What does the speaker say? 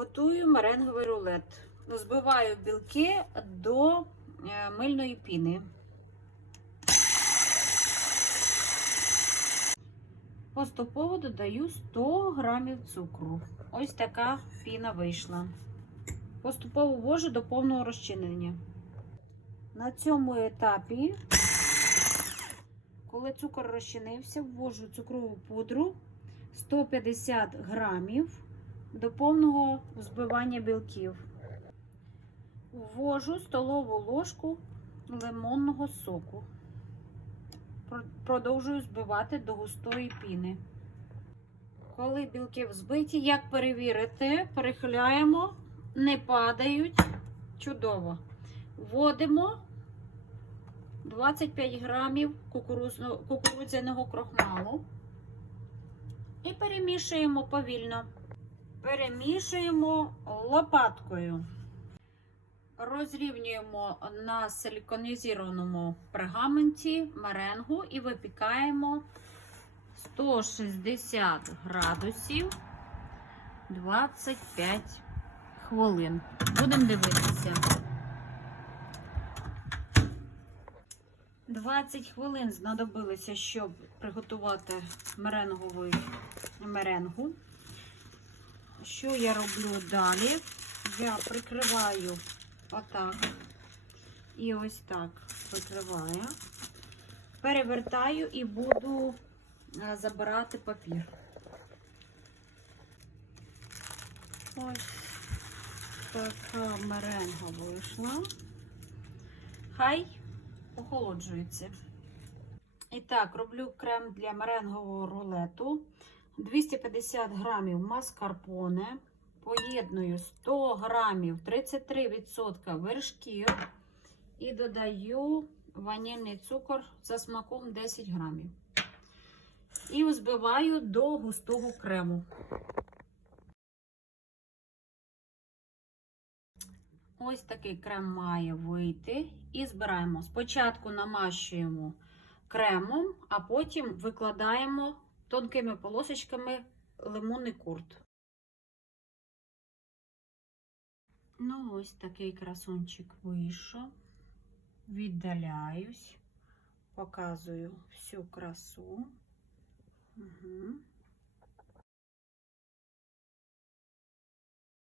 Готую меренговий рулет. Збиваю білки до е, мильної піни. Поступово додаю 100 грамів цукру. Ось така піна вийшла. Поступово ввожу до повного розчинення. На цьому етапі, коли цукор розчинився, ввожу цукрову пудру 150 грамів до повного збивання білків. Ввожу столову ложку лимонного соку. Продовжую збивати до густої піни. Коли білки взбиті, як перевірити, перехиляємо, не падають. Чудово. Вводимо 25 грамів кукурудзяного крохмалу і перемішуємо повільно. Перемішуємо лопаткою. Розрівнюємо на силіконізованому пергаменті меренгу і випікаємо 160 градусів 25 хвилин. Будемо дивитися. 20 хвилин знадобилося, щоб приготувати меренгову меренгу. Що я роблю далі? Я прикриваю отак. І ось так прикриваю. Перевертаю і буду е, забирати папір. Ось така меренга вийшла. Хай охолоджується. І так, роблю крем для меренгового рулету. 250 грамів маскарпоне. Поєдную 100 грамів 33% вершків. І додаю ванільний цукор за смаком 10 грамів. І взбиваю до густого крему. Ось такий крем має вийти. І збираємо. Спочатку намащуємо кремом, а потім викладаємо тонкими полосочками лимонний курт. Ну, ось такий красунчик вийшов. Віддаляюсь, показую всю красу. Угу.